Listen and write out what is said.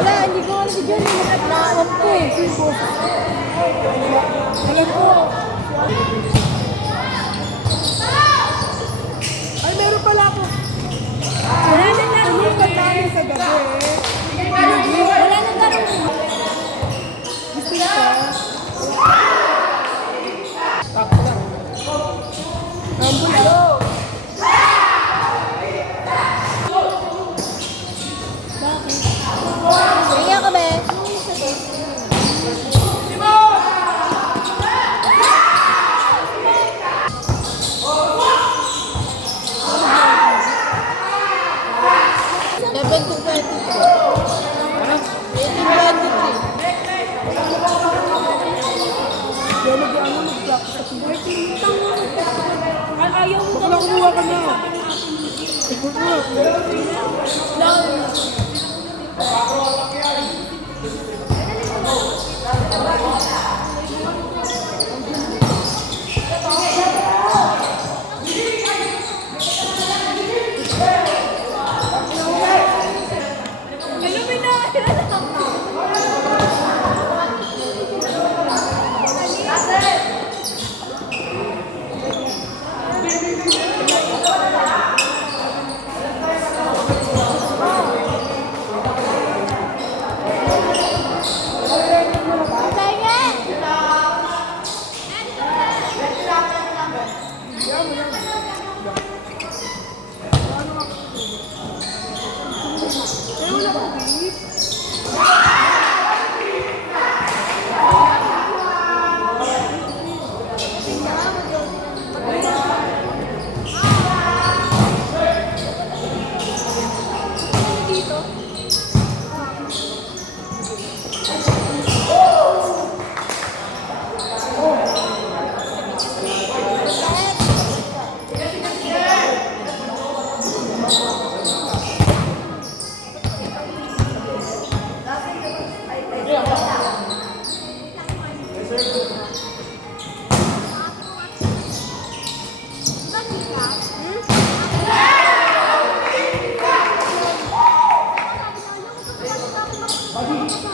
Wala, hindi ko alam si John. Nakakap ko eh. Ayan po. Ay, meron pala ako. Wala na laro. Umupan namin sa gabi. Wala na laro. Gusto na ka? Tapos lang. Ambulo. Kaya ka ba? Ayaw mo na kumuha ka na. Bagi.